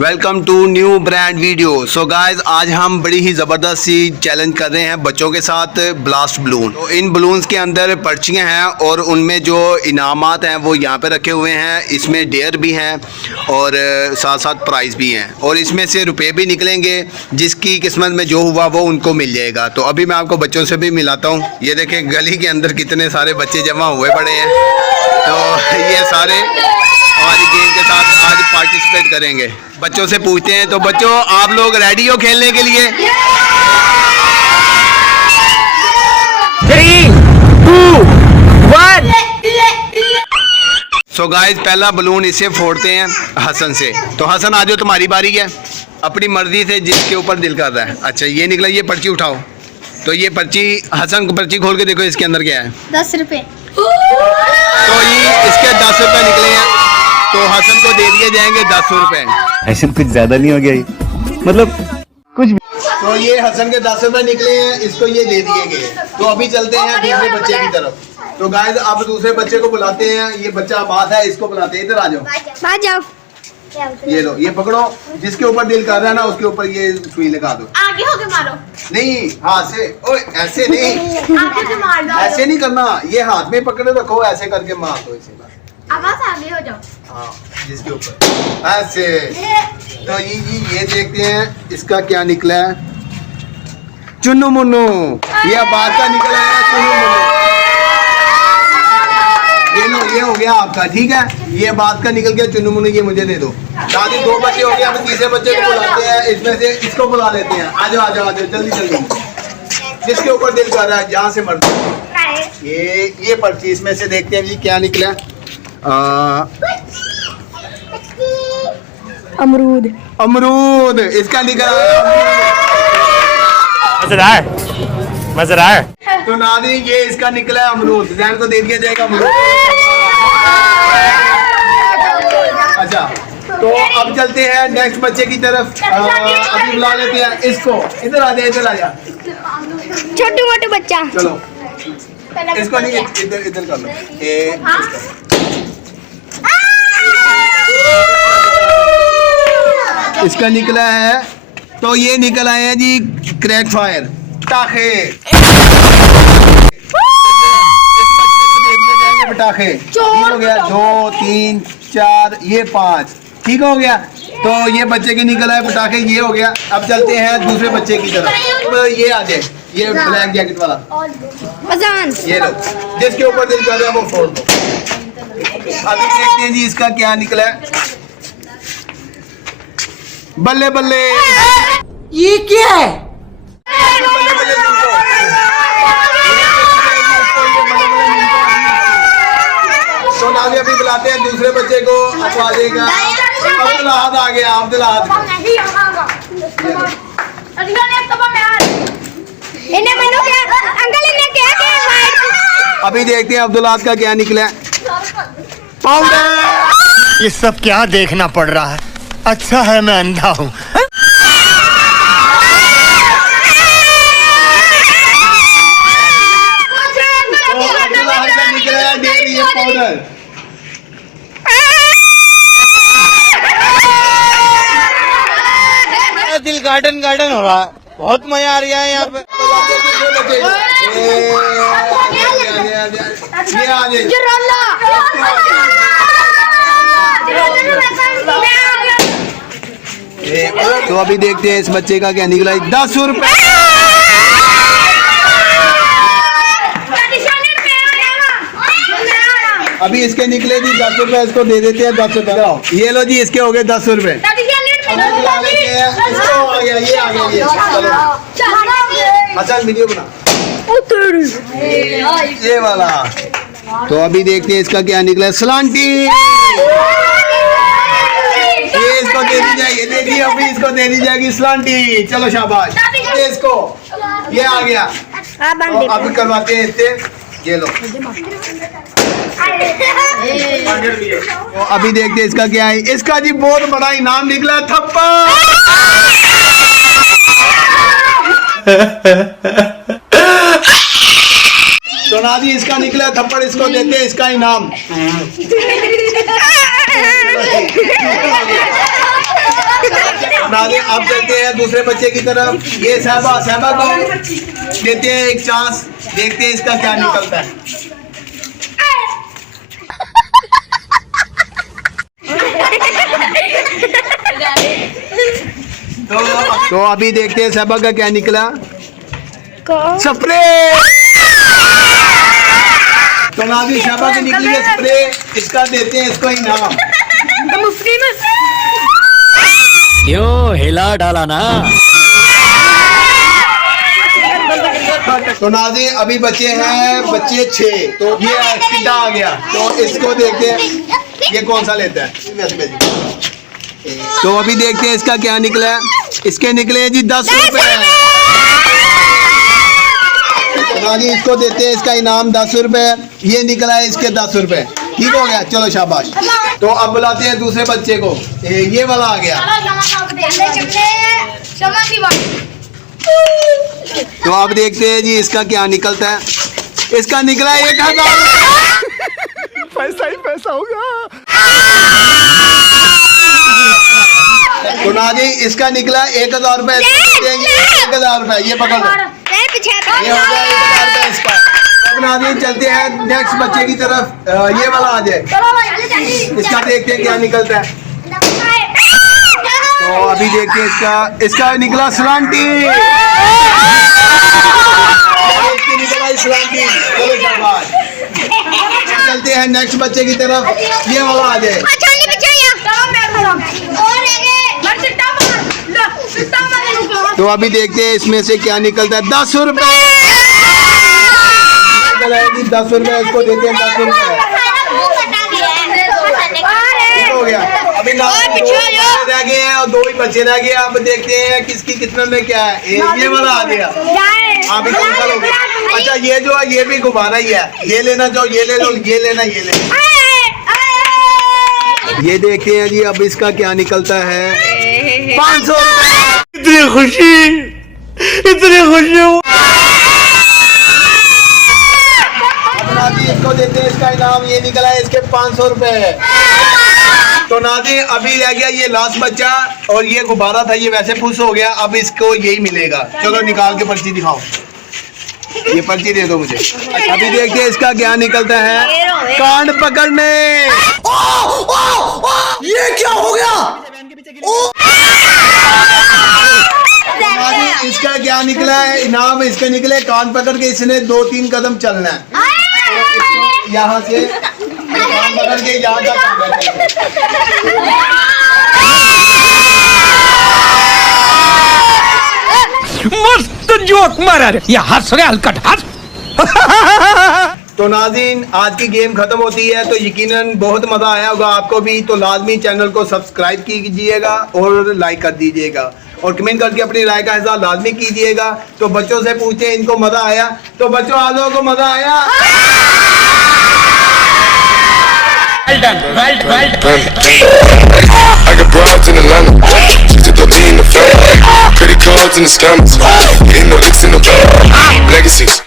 Welcome to new brand video. So guys, आज हम बड़ी ही ज़बरदस्त सी चैलेंज कर रहे हैं बच्चों के साथ, ब्लास्ट बलून। तो इन बलून्स के अंदर पर्चियाँ हैं और उनमें जो इनामात हैं वो यहाँ पे रखे हुए हैं। इसमें डेयर भी हैं और साथ साथ प्राइज़ भी हैं और इसमें से रुपए भी निकलेंगे। जिसकी किस्मत में जो हुआ वो उनको मिल जाएगा। तो अभी मैं आपको बच्चों से भी मिलाता हूँ। ये देखें गली के अंदर कितने सारे बच्चे जमा हुए पड़े हैं। तो ये सारे हमारी गेम के साथ आज पार्टिसिपेट करेंगे। बच्चों से पूछते हैं। तो बच्चों, आप लोग रेडी हो खेलने के लिए? 3, 2, 1। सो गाइस, पहला बलून इसे फोड़ते हैं हसन से। तो हसन आ जाओ, तुम्हारी बारी है। अपनी मर्जी से जिसके ऊपर दिल कर रहा है। अच्छा, ये निकला, ये पर्ची उठाओ। तो ये पर्ची, हसन को पर्ची खोल के देखो इसके अंदर क्या है। 10 रुपए। तो ये इसके 10 रुपए निकले हैं। तो हसन को दे दिए जाएंगे 10 रुपए। ऐसे कुछ ज्यादा नहीं हो गया ये? मतलब कुछ भी। तो ये हसन के 10 रुपए निकले हैं, इसको ये दे दिए गए। तो अभी चलते हैं दूसरे बच्चे की तरफ। तो गाइस, अब दूसरे बच्चे को बुलाते हैं। ये बच्चा बात है, इसको बुलाते हैं। इधर आ जाओ। आ जाओ। ये लो, ये पकड़ो। जिसके ऊपर दिल कर रहा है ना उसके ऊपर ये सुई लगा दो। आगे होके मारो। नहीं, हाथ से। ओए, ऐसे नहीं, आगे से मार दो। ऐसे नहीं करना। ये हाथ में पकड़े रखो, ऐसे करके मार दो इसे। आवाज आगे हो जाओ। हाँ, जिसके ऊपर ऐसे। तो ये देखते हैं इसका क्या निकला है। चुन्नू मुन्नू। ये बात का निकला है चुन्नू मुन्नू। ये लो, ये हो गया आपका। ठीक है, ये बात का निकल गया चुन्नू मुन्नू। ये मुझे दे दो। दादी, 2 बच्चे हो गए। अब तीसरे बच्चे को बुलाते हैं। इसमें से इसको बुला लेते हैं। आ जाओ आ जाओ आ जाओ, जल्दी जल्दी। जिसके ऊपर दिल कर रहा है, जहाँ से मर्जी। ये पर्ची इसमें से देखते हैं जी क्या निकला। अमरूद। अमरूद इसका निकला है। मजेदार मजेदार। तो नादी, ये इसका निकला है अमरूद। जैन को दे दिया जाएगा अमरूद। अच्छा, तो अब चलते हैं नेक्स्ट बच्चे की तरफ। अभी बुला लेते हैं इसको। इधर आ जा, इधर आ जा। छोटू मोटू बच्चा। चलो, इसको नहीं, इधर इधर कर लो। इसका निकला है। तो ये निकल आए हैं जी क्रैक फायर पटाखे। पटाखे ठीक हो गया। 2, 3, 4, ये 5 ठीक हो गया। तो ये बच्चे के निकला है पटाखे। ये हो गया। अब चलते हैं दूसरे बच्चे की तरफ। तो ये आ जाए, ये ब्लैक जैकेट वाला। अजान। ये लो, जिसके ऊपर दिल कर रहा है वो फोड़ दो। अभी देखते हैं जी इसका क्या निकला है। बल्ले बल्ले। ये क्या है? बल्ले बल्ले तुमको। तो नाज़ी, अभी बुलाते हैं दूसरे बच्चे को। अब आ जाएगा अब्दुल्लाहद। आ गया अब्दुल्लाहद। अभी देखते हैं अब्दुल्लाहद का क्या निकला है। पाउडर। ये सब क्या देखना पड़ रहा है? अच्छा है मैं अंधा हूँ। पाउडर। दिल गार्डन गार्डन हो रहा है। बहुत मजा आ रहा है यहाँ पे। तो अभी देखते हैं इस बच्चे का क्या निकला है। 10 रुपए। अभी इसके निकले जी 10 रुपए। इसको दे देते हैं 10 रुपए। ये लो जी, इसके हो गए 10 रुपए। इसको आ गया, ये आ गया। अच्छा, वीडियो बना ये वाला। तो अभी देखते हैं इसका क्या निकला। सलांटी। ये इसको दे दी जाएगी। देखिए, अभी इसको दे दी जाएगी सलांटी। चलो शाबाश। ये इसको, ये आ गया। तो अभी करवाते हैं इससे। ये लो। तो अभी देखते हैं इसका क्या है। इसका जी बहुत बड़ा इनाम निकला, थप्पड़। तो नाजी, इसका निकला थप्पड़। इसको देते हैं इसका इनाम। नाज़रीन अब चलते हैं दूसरे बच्चे की तरफ। ये सहबा को देते हैं एक चांस, देखते हैं इसका क्या निकलता है। तो अभी देखते हैं सहबा का क्या निकला। स्प्रे। तो नाज़रीन सहबा की निकली है स्प्रे, इसका देते हैं इसको इनाम। क्यों हिला डाला ना। तो नाज़रीन अभी बचे हैं बच्चे 6, तो ये टिड्डा आ गया, तो इसको देखते हैं ये कौन सा लेता है। तो अभी देखते हैं इसका क्या निकला है। इसके निकले हैं जी 10 रुपए। नाज़रीन इसको देते हैं इसका इनाम 10 रुपए। ये निकला है इसके 10 रुपए। ठीक हो गया, चलो शाबाश। तो अब बुलाते हैं दूसरे बच्चे को। ये वाला आ गया। तो अब देखते हैं जी इसका क्या निकलता है। इसका निकला 1000। पैसा ही पैसा होगा। तो नाज़रीन इसका निकला 1000 रुपए। 1000 रुपए ये पकड़ लो, ये हो गया 1000 रुपए इसका। अब नाज़रीन चलते हैं नेक्स्ट बच्चे की तरफ। ये वाला आ जाए, इसका देखते हैं क्या निकलता है। तो अभी देखते हैं इसका निकला सलांटी। निकला सलांटी। चलो शाबाश। चलते हैं नेक्स्ट बच्चे की तरफ। ये वाला आ जाए। तो अभी देखते हैं इसमें से क्या निकलता है। 10 रुपए। 10 रुपए इसको देते हैं 10 रुपए। हो गया। अभी रह गए हैं और 2 ही बच्चे रह गए। अब देखते हैं किसकी किस्मत में क्या है। ये वाला आ गया। अभी कौन सा लोगे? अच्छा ये जो है ये भी गुब्बारा ही है। ये लेना चाहो ये ले लो, ये लेना ये ले। ये देखते हैं जी अब इसका क्या निकलता है। 500 रुपए। इतनी खुशी। इसको देते हैं इसका इनाम। ये निकला है इसके 500 रुपए। तो नाज़रीन अभी रह गया ये लास्ट बच्चा, और ये गुब्बारा था, ये वैसे फुस हो गया। अब इसको यही मिलेगा। चलो निकाल के पर्ची दिखाओ। ये पर्ची दे दो मुझे। अभी देखिए इसका क्या निकलता है। कान पकड़ने। ये क्या हो गया। इसका क्या निकला है इनाम। इसके निकले कान पकड़ के इसने 2-3 कदम चलना है। यहाँ से कान पकड़ के यहाँ तक। मस्त जोक मारा रे। ये हंस रहे हलकट हंस। तो नाज़रीन आज की गेम खत्म होती है, तो यकीनन बहुत मजा आया होगा आपको भी। तो लाजमी चैनल को सब्सक्राइब कीजिएगा और लाइक कर दीजिएगा, और कमेंट करके अपनी राय का इज़हार लाजमी कीजिएगा। तो बच्चों से पूछे इनको मजा आया। तो बच्चों आप लोगों को मजा आया। Well done, well done. I got broads in Atlanta. She's a dope in the family. Credit cards in the scammers. Getting no licks in the bag. Legacies.